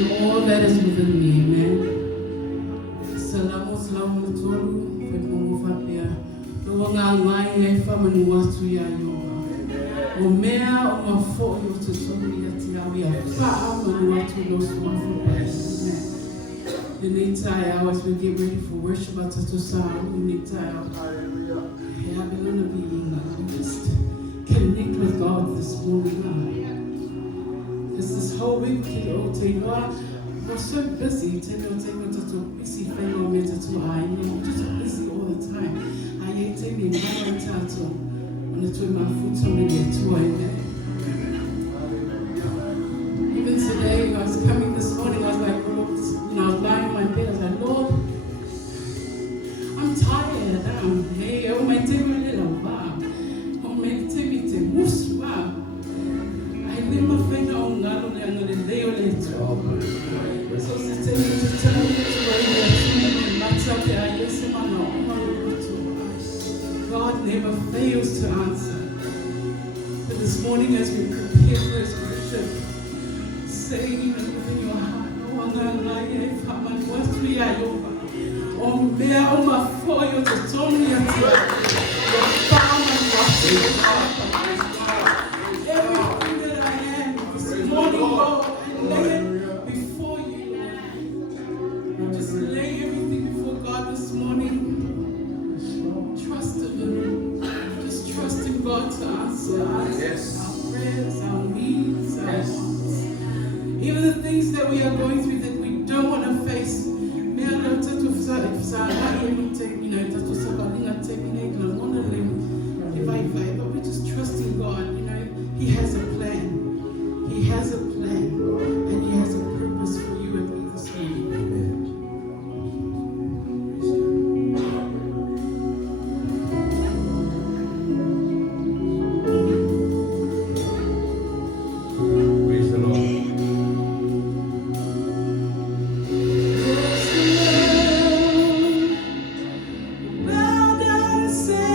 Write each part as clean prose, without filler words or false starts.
and all that is within me. Amen. Salamu salamu tolu fe Mungu fapia. Tuonga ngai e famani watu ya yoga. Omea o mafoyo tutori ya tiawi ya famani watu losu mafoyo. Amen. As we get ready for worship, we need time. Yeah, I'm gonna be just connect with God this morning. Because this whole week, we're so busy. Busy all the time. Even today, I was coming this morning, I was like, I was lying on my bed, I was like, Lord, I'm tired. Oh my table little wow. Oh my table moves wow. I never find out now and the day or later. So she tell me to tell me to God never fails to answer. But this morning as we prepare for his worship, saying within your heart, no one can lie if I'm what we are over. Oh, may I for you to tell me your farm and everything that I am this morning, Lord, I lay it before you. I just lay everything before God this morning. Trust in him. Just trust in God to answer us, our prayers, our needs, our wants. Even the things that we are going through that we don't want to face. But we just trust in God. He has a plan. He has a plan, and he has a purpose for you and me this morning. Bow down and say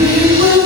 We will